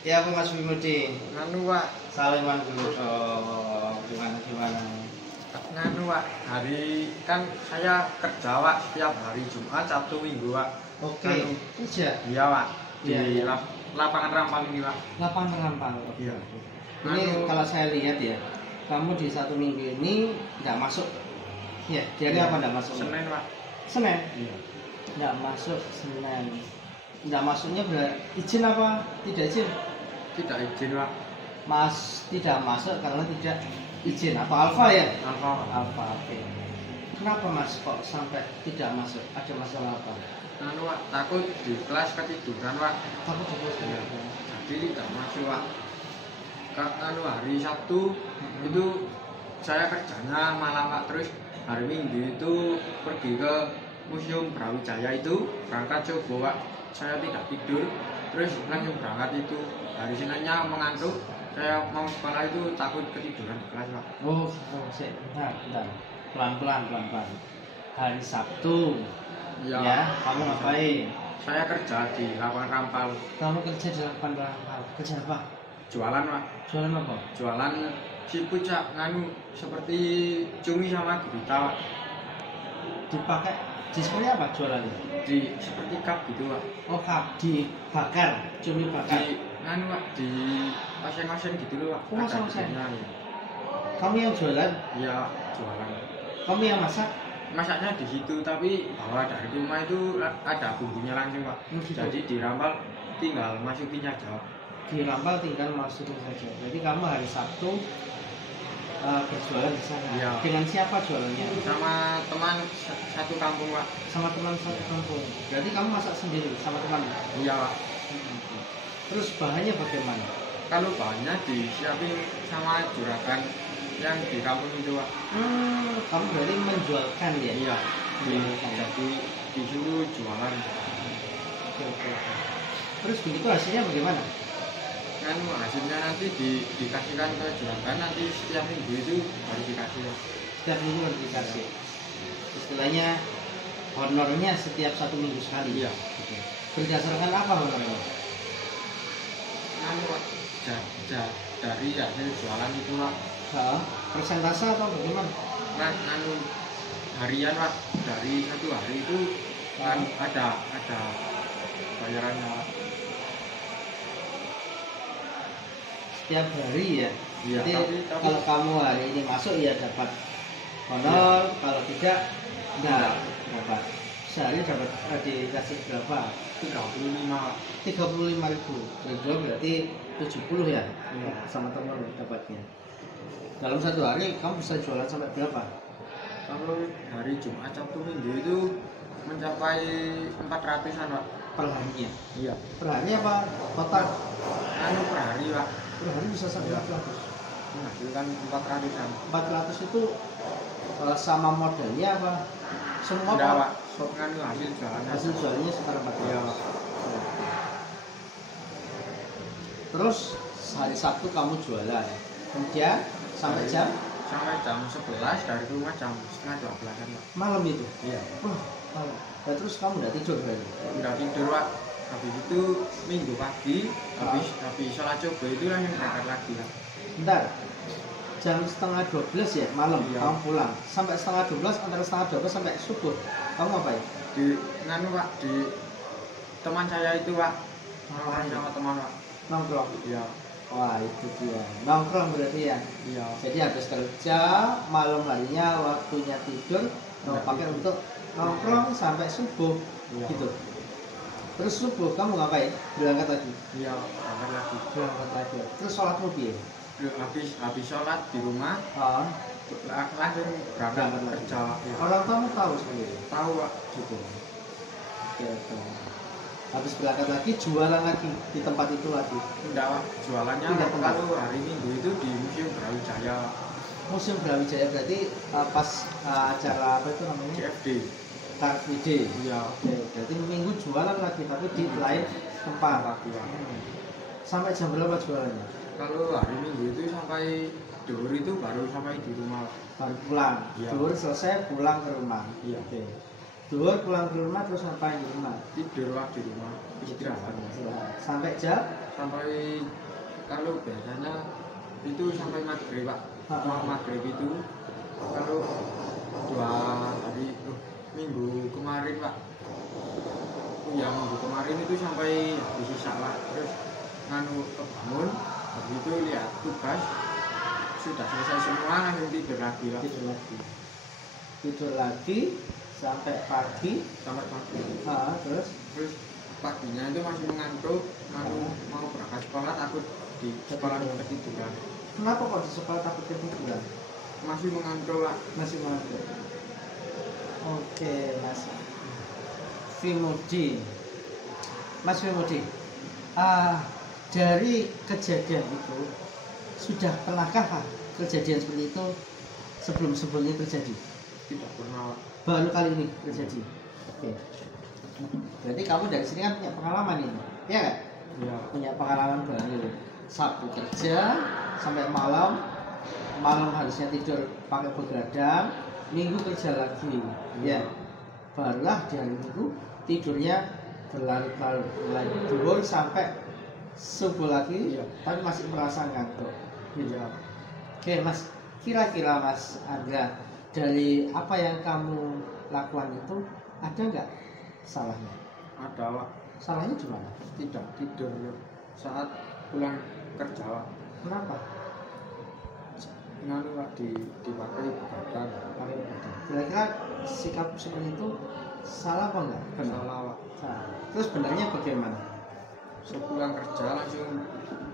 Ya apa Mas Bimudi? Nganu Pak, Saleman dulu dong. Gimana? nganu Pak, hari kan saya kerja Pak setiap hari Jumat, Sabtu, Minggu Pak. Oke. Kerja. Iya Pak, di Iya. lapangan Rampal ini Pak. Lapangan Rampal. Iya. Ini Anu- kalau saya lihat ya, kamu di 1 minggu ini nggak masuk. Ya, di hari Iya. apa nggak masuk? Senin Pak. Senin. Iya. Nggak masuk Senin. Nggak masuknya izin apa? Tidak izin? Tidak izin Pak. Mas tidak masuk karena tidak izin. Apa alfa ya? Alfa Pak. Alfa. Oke. Kenapa Mas kok sampai tidak masuk? Ada masalah apa? Nganu Pak, takut di kelas ketiduran Pak. Takut terus. Iya. Jadi tidak masuk Pak. Anu hari Sabtu itu saya kerjanya malam Pak, terus hari Minggu itu pergi ke Museum Brawijaya itu berangkat coba Pak. Saya tidak tidur, terus langsung berangkat itu. Hari Seninnya mengantuk, saya mau sekolah itu takut ketiduran di kelas Pak. Sik. Bentar. Pelan-pelan. Hari Sabtu. Ya, kamu ngapain? Saya kerja di lapangan Rampal, Kamu kerja di lapangan Rampal. Kerja apa? jualan Pak. Jualan apa? Jualan siput Cak, nganu seperti cumi sama gurita Pak. Dipakai di sekolah apa jualannya? Di seperti cup gitu Pak. Oh, dibakar, cumi bakar. Di nganu Pak, di oseng-oseng gitu loh Pak. Oh, Ada oseng-oseng. desainnya, ya. Kamu yang jualan? Iya, jualan. Kamu yang masak? Masaknya di situ, tapi bawa dari rumah itu ada bumbunya langsung Pak. Gitu. Jadi di Rampal tinggal masukin aja Pak. Di Rampal tinggal masukin saja. Jadi kamu hari Sabtu berjualan di sana. Iya. Dengan siapa jualannya? Sama teman satu kampung Pak. Sama teman satu kampung. Berarti kamu masak sendiri sama teman? Iya Pak. Terus bahannya bagaimana? Kalau bahannya disiapin sama juragan yang di kampung itu Pak. Kamu berarti menjualkan ya? Iya. Jadi disuruh jualan. Oke. Terus begitu hasilnya bagaimana? Kan hasilnya nanti dikasihkan ke juragan, nanti setiap minggu itu baru dikasih Pak. Setiap minggu harus dikasih. Istilahnya honornya setiap 1 minggu sekali. Iya. Berdasarkan apa honornya? Anu Pak, dari hasil jualan itu Pak. Persentase atau bagaimana? Kan anu harian Pak, dari satu hari itu kan ada bayarannya Pak. Setiap hari ya. Iya, Jadi tapi- kalau kamu hari ini masuk ya dapat honor, kalau tidak enggak dapat. Sehari dapat dikasih berapa? 35 Pak. 35.000. Jual berarti 70 ya? Iya. Sama teman dapatnya. Dalam satu hari kamu bisa jualan sampai berapa? Kalau hari Jumat, Sabtu, Minggu itu mencapai 400-an Pak. Per harinya. Iya. Per hari apa? Total Anu per hari Pak, per hari bisa sampai Iya. 400. menghasilkan 400-an. 400 itu sama modalnya apa? Semua Enggak apa? Pak, sok nganu hasil jualannya. Hasil jualnya sekitar 400. Iya Pak. Terus hari Sabtu kamu jualan. Kemudian sampai jam Sampai jam 11 dari rumah jam setengah 12-an Pak. malam itu. Iya. Malam. Nah, terus kamu udah tidur berarti? Udah tidur Pak. Habis itu Minggu pagi, habis sholat coba itu langsung berangkat lagi Pak. Bentar. Jam setengah 12 ya malam Iya. kamu pulang. Sampai setengah 12, antara setengah 12 sampai subuh. Kamu ngapain? Di nganu Pak, di teman saya itu Pak. Ngapain? Sama teman Pak. Nongkrong. Iya. Wah, itu dia. Nongkrong berarti ya. Iya. Jadi habis kerja, malam harinya waktunya tidur, kamu pakai untuk nongkrong sampai subuh. Iya. Gitu. Terus subuh kamu ngapain? Berangkat lagi. Iya, berangkat lagi. Berangkat lagi. Terus sholat mobil. Habis sholat di rumah langsung berangkat Berangkat lagi. kerja. Iya. Orang tamu tahu sendiri. Tahu Pak. Gitu. Oke. Habis berangkat lagi, jualan lagi di tempat itu lagi. Enggak Pak, jualannya Pindah tempat. kalau hari Minggu itu di Museum Brawijaya Museum Brawijaya berarti pas acara apa itu namanya? CFD. Car Free Day. Iya. Oke, berarti minggu jualan lagi tapi di lain tempat. Iya. Sampai jam berapa jualannya? Kalau hari Minggu itu sampai duhur itu baru sampai di rumah. Baru pulang. Iya. Duhur selesai pulang ke rumah. Iya. Oke. Duhur pulang ke rumah terus ngapain di rumah? Tidur Pak di rumah istirahat. Istirahat. Sampai jam sampai kalau biasanya itu sampai maghrib Pak. Mau maghrib itu kalau 2 hari minggu kemarin Pak. Ya minggu kemarin itu sampai habis sisa Pak. Terus kebangun, begitu lihat tugas sudah selesai semua langsung tidur lagi Pak. Tidur lagi sampai pagi. Terus paginya itu masih mengantuk, mau berangkat sekolah takut di sekolah ketiduran. Kenapa kok di sekolah takut ketiduran? Masih mengantuk Pak. Masih mengantuk. Oke Mas Vimudi. Mas Vimudi, dari kejadian itu sudah pernahkah kejadian seperti itu sebelum-sebelumnya terjadi? Tidak pernah Pak. Baru kali ini terjadi. Oke. Berarti kamu dari sini kan punya pengalaman ini, ya kan? Iya. Punya pengalaman baru. Sabtu kerja sampai malam harusnya tidur pakai begadang, Minggu kerja lagi, ya. Barulah di hari Minggu tidurnya berlarut-larut, mulai tidur sampai subuh lagi, tapi masih merasa ngantuk. Iya. Oke Mas, kira-kira Mas Andra, dari apa yang kamu lakukan itu ada nggak salahnya? Ada Pak. Salahnya di mana? Tidak tidur saat pulang kerja Pak. Kenapa? Nganu Pak dipakai begadang. Kira-kira sikap seperti itu salah apa enggak? Salah Pak. Salah. Terus benarnya bagaimana? Sepulang kerja langsung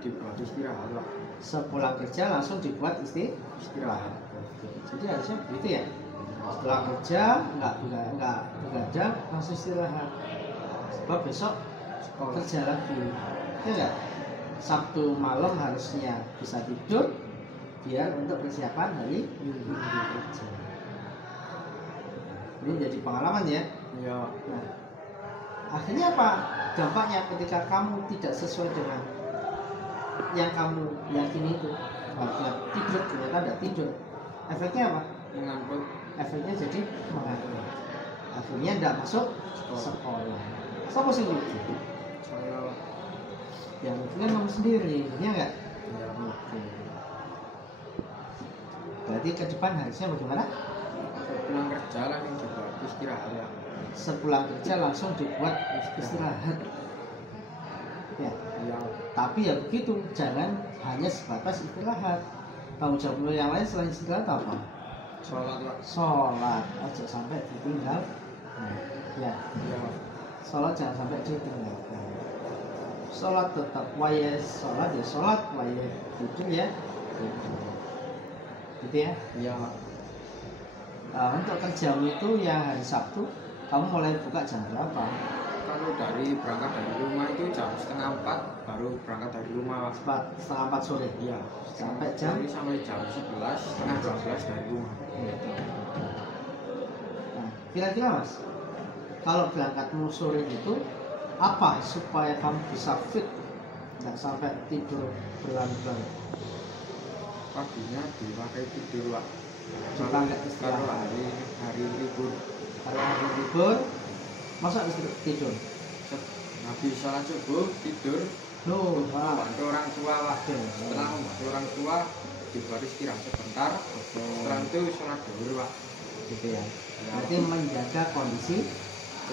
dibuat istirahat Pak. Sepulang kerja langsung dibuat istirahat. Jadi harusnya begitu ya. Setelah kerja nggak begadang langsung istirahat. Sebab besok kerja lagi. Ya enggak? Sabtu malam harusnya bisa tidur biar untuk persiapan hari Minggu kerja. Ini jadi pengalaman ya. Iya. Nah, akhirnya apa dampaknya ketika kamu tidak sesuai dengan yang kamu yakini itu? Harusnya tidur ternyata tidak tidur. Efeknya apa? Mengantuk. Efeknya jadi mengantuk. Akhirnya tidak masuk sekolah. Siapa sih lucu? Saya Ya mungkin kan kamu sendiri, ya enggak? ya Oke. Berarti ke depan harusnya bagaimana? pulang kerja langsung dibuat istirahat ya. Sepulang kerja langsung dibuat istirahat. Ya. Iya. Tapi ya begitu, jangan hanya sebatas istirahat. Tanggung jawab yang lain selain istirahat apa? Sholat Pak. Sholat, aja sampai ditinggal. Ya, Iya. sholat jangan sampai ditinggalkan. Sholat tetap wayah sholat ya sholat, wayah tidur ya. Gitu ya. Iya Pak. Untuk kerjamu itu yang hari Sabtu, kamu mulai buka jam berapa? Kalau berangkat dari rumah itu jam 3:30 baru berangkat dari rumah Pak. 4:30 sore. Iya. Sampai jam sampai jam 11, setengah 12 dari rumah. Nah, kira-kira Mas, kalau berangkatmu sore itu apa supaya kamu bisa fit, nggak sampai tidur berlarut-larut? Paginya dipakai tidur Pak. Dipakai istirahat. Kalau hari libur. Kalau hari libur, masa tidur? Habis sholat subuh tidur. Loh, Membantu orang tua Pak. Setelah membantu orang tua dibuat istirahat sebentar. Setelah itu sholat zuhur Pak. Gitu ya. Berarti menjaga kondisi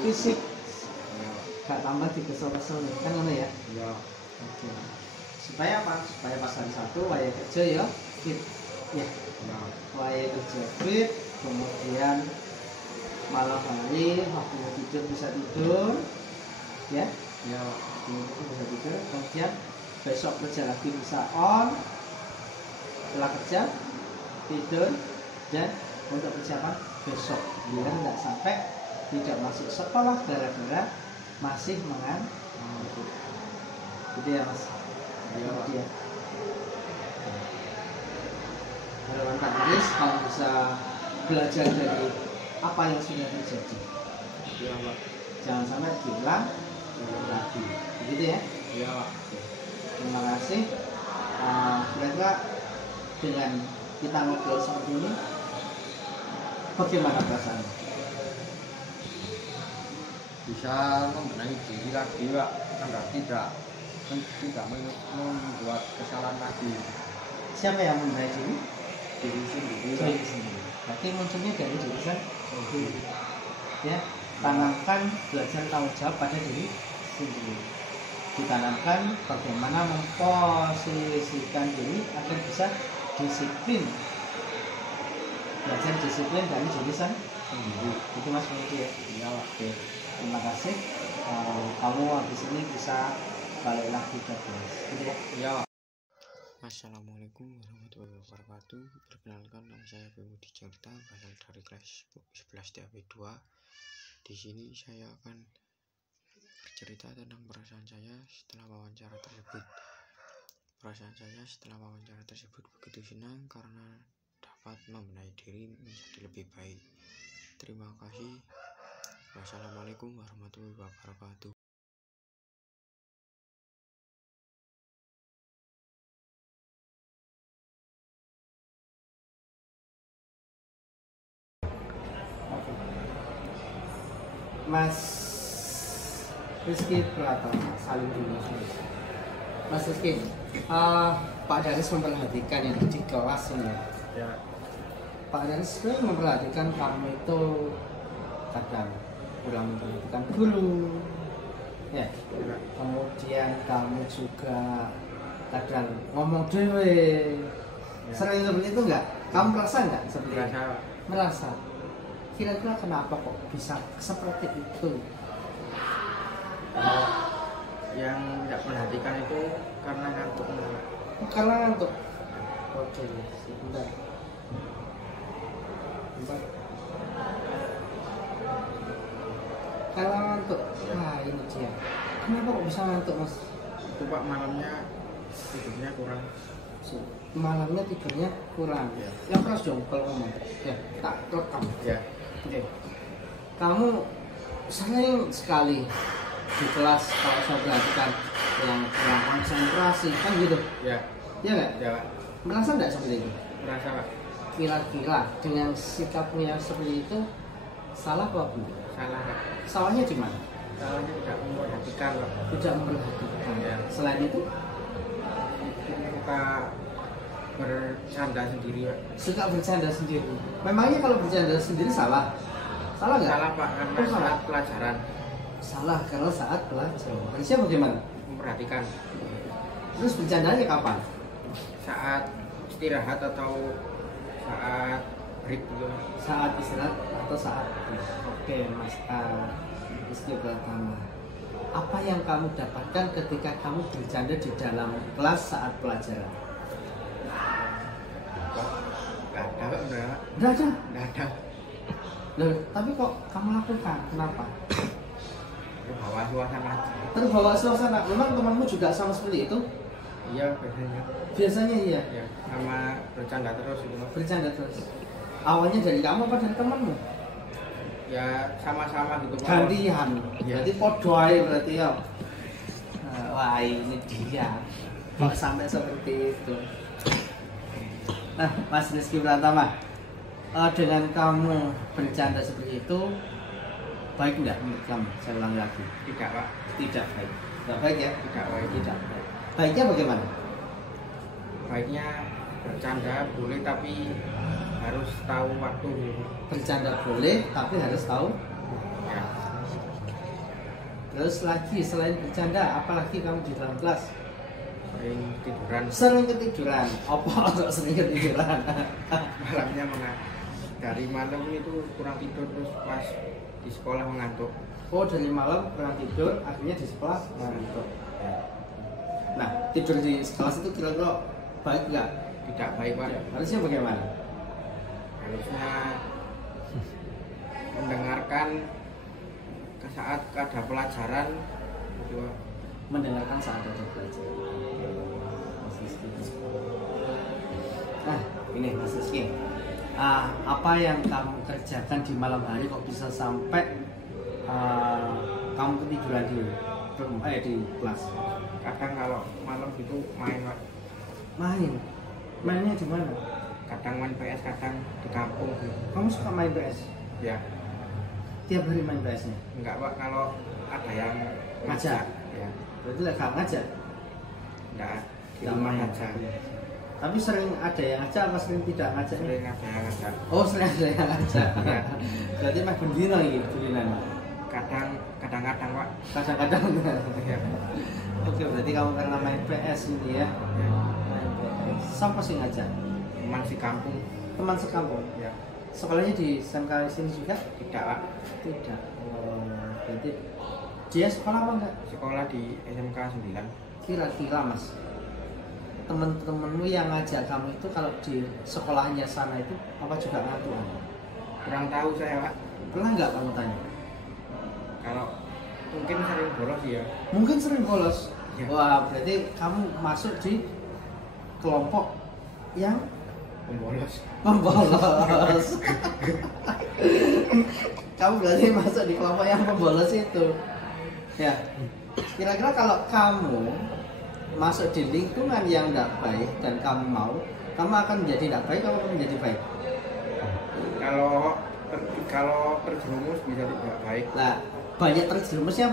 fisik, gak tambah dikesel-kesel kan mana ya? Iya. Oke. Supaya apa? Supaya pas hari Sabtu wayah kerja ya fit. Ya, wayah kerja fit, kemudian malam hari waktunya tidur bisa tidur, ya. Iya. Bisa tidur, kemudian besok kerja lagi bisa on. Setelah kerja tidur dan untuk persiapan besok biar nggak sampai tidak masuk sekolah gara-gara masih mengantuk. Gitu ya Mas. Iya. Harapan Pak Aris kalau bisa belajar dari apa yang sudah terjadi. Iya Pak. Jangan sampai diulang lagi. Begitu ya. Iya Pak. Terima kasih. Kira-kira dengan kita ngobrol seperti ini, bagaimana perasaan? Bisa membenahi diri lagi Pak, agar tidak tidak membuat kesalahan lagi. Siapa yang membenahi diri? Diri sendiri. Diri sendiri. Berarti munculnya dari diri sendiri. Ya, tanamkan belajar tanggung jawab pada diri sendiri. Ditanamkan bagaimana memposisikan diri agar bisa disiplin. Belajar disiplin dari diri sendiri. Itu Mas Medi ya. Ya, oke. Terima kasih. Kamu habis ini bisa balik lagi ke kelas. Gitu ya. Ya. Assalamualaikum warahmatullahi wabarakatuh. Perkenalkan, nama saya Budi Cerita, berasal dari kelas 11 DAP 2. Di sini saya akan bercerita tentang perasaan saya setelah wawancara tersebut. Perasaan saya setelah wawancara tersebut begitu senang karena dapat membenahi diri menjadi lebih baik. Terima kasih. Wassalamualaikum warahmatullahi wabarakatuh. Mas Rizky Pratama, saling dulu. Mas Rizky, Pak Daris memperhatikan yang di kelas ini. Ya. Pak Daris memperhatikan kamu itu kadang kurang memperhatikan guru, ya. Kemudian kamu juga kadang ngomong dewe. Ya. Sering seperti itu enggak? Kamu merasa enggak seperti itu? Merasa. Kira-kira kenapa kok bisa seperti itu? Yang tidak perhatikan itu karena ngantuk. Karena ngantuk. Oke, sebentar. Kalau ngantuk, nah ini dia. Kenapa kok bisa ngantuk, Mas? Itu Pak, malamnya tidurnya kurang. Malamnya tidurnya kurang. Ya. Yang keras dong kalau ngomong. Ya, tak rekam. Ya. Oke. Kamu sering sekali di kelas kalau saya perhatikan yang kurang konsentrasi kan gitu. Ya. Iya nggak? Ya, Pak. Merasa nggak seperti itu? Merasa, Pak. Kira-kira dengan sikapmu yang seperti itu salah apa benar? Salah, Pak. Salahnya di mana? Salahnya tidak memperhatikan, Pak. Tidak memperhatikan. Ya. Selain itu Suka bercanda sendiri, Pak. suka bercanda sendiri. Memangnya kalau bercanda sendiri salah? Salah nggak? Salah, Pak, karena Oh, salah. saat pelajaran Salah kalau saat belajar. Harusnya bagaimana? memperhatikan. Terus bercandanya kapan? Saat istirahat atau saat break gitu. Saat istirahat atau saat oke Mas Rizky Pratama, apa yang kamu dapatkan ketika kamu bercanda di dalam kelas saat pelajaran? Nggak ada, Pak. Nggak ada. Nggak ada. Loh, tapi kok kamu lakukan? Kenapa? Terbawa suasana aja. Terbawa suasana. Memang temanmu juga sama seperti itu? Iya, biasanya. Biasanya iya. Ya, sama bercanda terus gitu, Pak. Bercanda terus. Awalnya dari kamu apa dari temanmu? Ya sama-sama gitu, Pak. Gantian. Iya. Berarti podoy berarti ya. Wah ini dia. Kok sampai seperti itu? Nah, Mas Rizky Pratama, dengan kamu bercanda seperti itu, baik enggak menurut kamu? Saya ulang lagi. Tidak, Pak. Tidak baik. Tidak baik ya? Tidak baik. Tidak baik. Baiknya bagaimana? Baiknya bercanda boleh tapi harus tahu waktu gitu. Bercanda boleh, tapi harus tahu. Ya. Terus lagi selain bercanda, apalagi kamu di dalam kelas? Sering tiduran Sering ketiduran. Apa kok sering ketiduran? malamnya dari malam itu kurang tidur terus pas di sekolah mengantuk. Oh, dari malam kurang tidur, akhirnya di sekolah ngantuk. Ya. Nah, tidur di kelas itu kira-kira baik nggak? Tidak baik, Pak. Harusnya bagaimana? Harusnya mendengarkan ke saat ada pelajaran gitu, Pak. Mendengarkan saat ada belajar. Mas Rizky. Nah, ini Mas Rizky. Apa yang kamu kerjakan di malam hari kok bisa sampai kamu ketiduran di kelas? Kadang kalau malam gitu main, Pak. Main. Mainnya di mana? Kadang main PS, kadang di kampung gitu. Kamu suka main PS? Ya. Tiap hari main PS-nya? Enggak, Pak, kalau ada yang Ngajak? ya. Berarti lagi ngajak? tidak di Tidak rumah main. saja. Tapi sering ada yang ngajak apa sering tidak ngajak? Sering ada yang ngajak. Oh sering ada yang ngajak. Ya. Berarti mah bendino iki dulinan. Kadang-kadang Pak. Kadang-kadang. Ya. Oke, berarti kamu karena main PS ini ya. Main PS. Siapa sih ngajak? Teman si kampung. Teman sekampung. Ya. Sekolahnya di SMK sini juga? Tidak Pak. Tidak. Oh, berarti dia sekolah apa enggak? Sekolah di SMK 9. Kira-kira Mas, temen-temenmu yang ngajak kamu itu kalau di sekolahnya sana itu apa juga ngatuan? Kurang tahu saya Pak. Pernah nggak kamu tanya? Kalau mungkin sering bolos ya. Mungkin sering bolos. Ya. Wah, berarti kamu masuk di kelompok yang Pembolos. pembolos. Kamu berarti masuk di kelompok yang pembolos itu. Ya. Kira-kira kalau kamu masuk di lingkungan yang tidak baik dan kamu mau, kamu akan menjadi tidak baik atau menjadi baik? Kalau terjerumus bisa tidak baik. Nah, banyak terjerumusnya,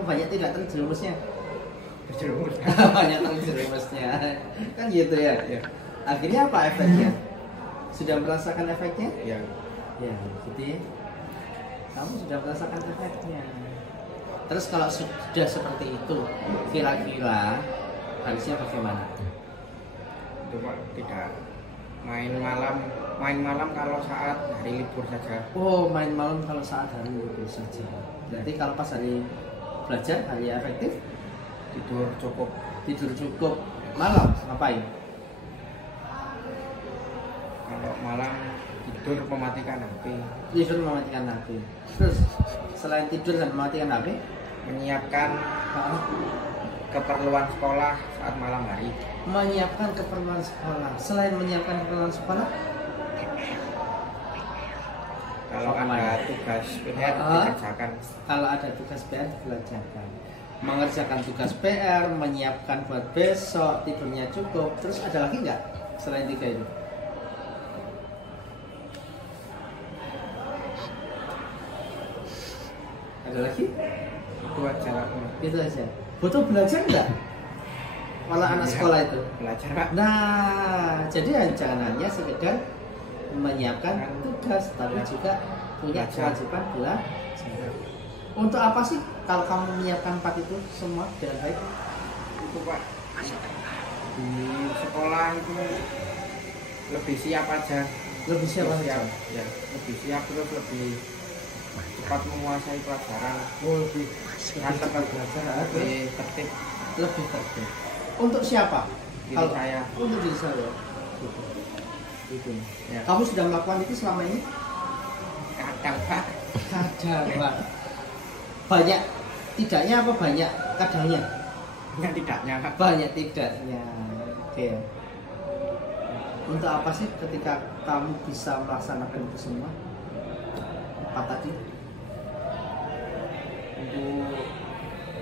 banyak tidak terjerumusnya. Terjerumus. Banyak terjerumusnya. Kan gitu ya. Ya. Akhirnya apa efeknya? Sudah merasakan efeknya? Ya. Ya, gitu ya. Kamu sudah merasakan efeknya. Terus kalau sudah seperti itu, kira-kira harusnya bagaimana? Itu Pak tidak main malam kalau saat hari libur saja. Oh, main malam kalau saat hari libur saja. Berarti kalau pas hari belajar, hari efektif, Tidur cukup. tidur cukup. Malam ngapain? Kalau malam tidur mematikan HP, Tidur mematikan HP. Terus selain tidur dan mematikan HP, menyiapkan keperluan sekolah saat malam hari. menyiapkan keperluan sekolah. Selain menyiapkan keperluan sekolah, Kalau Sama ya? ada tugas PR Ah. dikerjakan. kalau ada tugas PR dikerjakan. Mengerjakan tugas PR, menyiapkan buat besok, tidurnya cukup. Terus ada lagi nggak selain 3 itu? Ada lagi? Itu aja Pak. Itu aja. Butuh belajar nggak? Kalau anak Iya. sekolah itu. Belajar Pak. Nah, jadi jangan hanya sekedar menyiapkan tugas, tapi juga punya Belajar. kewajiban belajar. Untuk apa sih kalau kamu menyiapkan 4 itu semua dengan baik? Itu Pak. Di sekolah itu lebih siap aja. Lebih siap aja. Ya, lebih siap terus lebih cepat menguasai pelajaran. Oh, lebih Mantap, Pak. belajar, Lebih tertib. lebih tertib. Untuk siapa? Diri Kalau saya. untuk diri saya. Gitu. Gitu. Ya. Kamu sudah melakukan itu selama ini? Kadang Pak. Kadang, Pak. Banyak tidaknya apa banyak kadangnya? Yang tidaknya Pak. Banyak tidaknya. Oke. Untuk apa sih ketika kamu bisa melaksanakan itu semua? Apa tadi? Untuk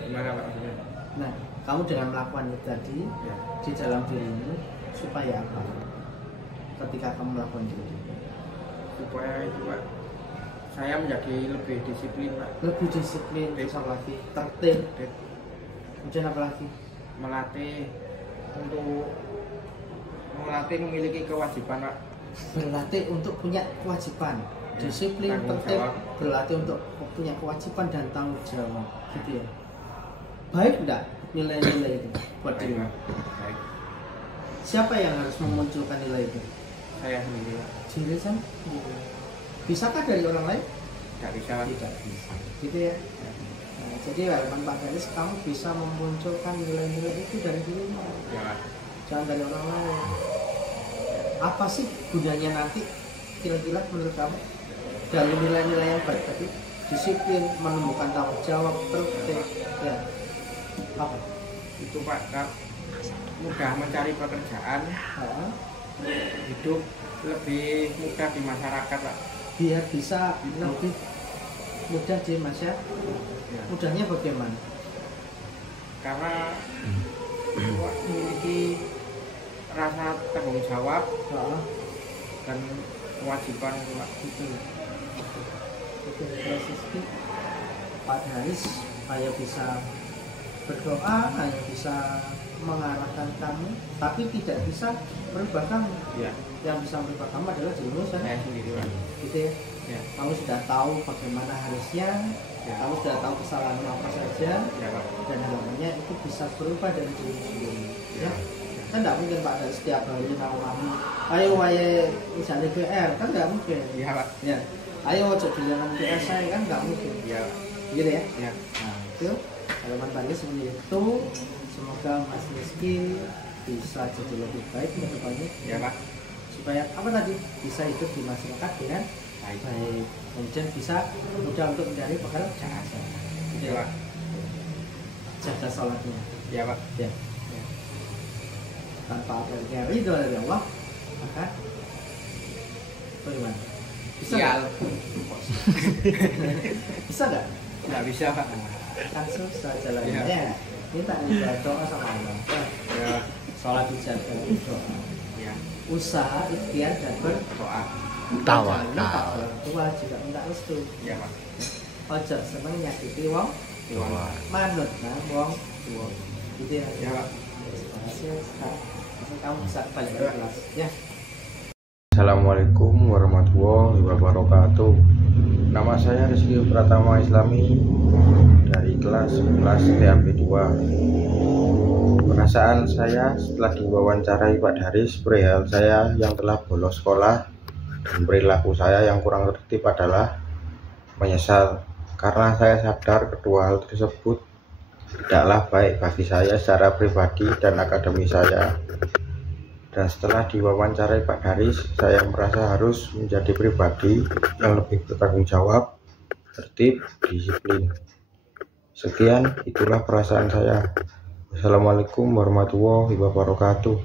gimana Pak maksudnya? Nah, kamu dengan melakukan itu tadi Ya. di dalam dirimu supaya apa? Ketika kamu melakukan itu, Supaya itu Pak, saya menjadi lebih disiplin Pak. lebih disiplin, terus apa lagi? Tertib. Tertib. Kemudian apa lagi? Melatih memiliki kewajiban Pak. Berlatih untuk punya kewajiban. Ya, Disiplin, tanggung tertib, jawab. berlatih untuk punya kewajiban dan tanggung jawab. Gitu ya. Baik enggak nilai-nilai itu buat Baik, dirimu? Pak. Baik. Siapa yang harus memunculkan nilai itu? Saya sendiri Pak. Diri sendiri. Bisakah dari orang lain? Tidak bisa Pak. Tidak bisa. Gitu ya. Nah, jadi harapan Pak Garis, kamu bisa memunculkan nilai-nilai itu dari dirimu, Ya Pak. jangan dari orang lain. Apa sih gunanya nanti kira-kira menurut kamu dari nilai-nilai yang baik tadi? Disiplin, menemukan tanggung jawab, tertib, ya. Apa? Itu Pak, Kak, mudah mencari pekerjaan, Nah, hidup lebih mudah di masyarakat Pak. biar bisa lebih mudah di masyarakat. Ya. Mudahnya bagaimana? Karena Pak memiliki rasa tanggung jawab Nah, dan kewajiban itu Pak. gitu. Itu Rizky, Pak Haris supaya bisa berdoa, hanya bisa mengarahkan kamu, tapi tidak bisa merubah kamu. Ya. Yang bisa merubah kamu adalah jurusan. Saya sendiri Pak. Gitu ya. Ya. Kamu sudah tahu bagaimana harusnya, Ya. kamu sudah tahu kesalahanmu apa saja, Ya Pak. dan harapannya itu bisa berubah dari diri sendiri. Ya. Ya. Kan nggak mungkin Pak dari setiap hari kamu, ayo wae misalnya PR, kan nggak mungkin. Iya Pak. Ya. Ayo coba jangan PR saya, kan nggak mungkin. Iya. Gitu ya. Ya. Nah itu harapan tadi seperti itu. Semoga Mas Rizky bisa jadi lebih baik ke depannya. Ya Pak. Supaya apa tadi bisa hidup di masyarakat dengan Baik. baik, kemudian bisa mudah untuk mencari pekerjaan. Gitu Ya ya. Pak. Jaga sholatnya. Ya Pak. Ya. Tanpa adanya ridho dari Allah, maka bagaimana? Bisa Iya. nggak? Bisa nggak? Nggak bisa Pak. Kan susah jalannya. Iya. Minta doa sama Allah. Ya. Sholat dijaga, doa. Ya. Usaha, ikhtiar dan berdoa. Tawakal. Minta orang tua juga minta restu. Ya Pak. Ojo seneng nyakiti wong Tua. manut nang wong tua. Gitu ya. Ya Pak. Terima kasih. Kamu bisa balik ke kelas ya. Assalamualaikum warahmatullahi wabarakatuh. Nama saya Rizky Pratama Islami dari kelas 11 TAP 2. Perasaan saya setelah diwawancarai Pak Daris perihal saya yang telah bolos sekolah dan perilaku saya yang kurang tertib adalah menyesal, karena saya sadar kedua hal tersebut tidaklah baik bagi saya secara pribadi dan akademis saya. Dan setelah diwawancarai Pak Daris, saya merasa harus menjadi pribadi yang lebih bertanggung jawab, tertib, disiplin. Sekian, itulah perasaan saya. Wassalamualaikum warahmatullahi wabarakatuh.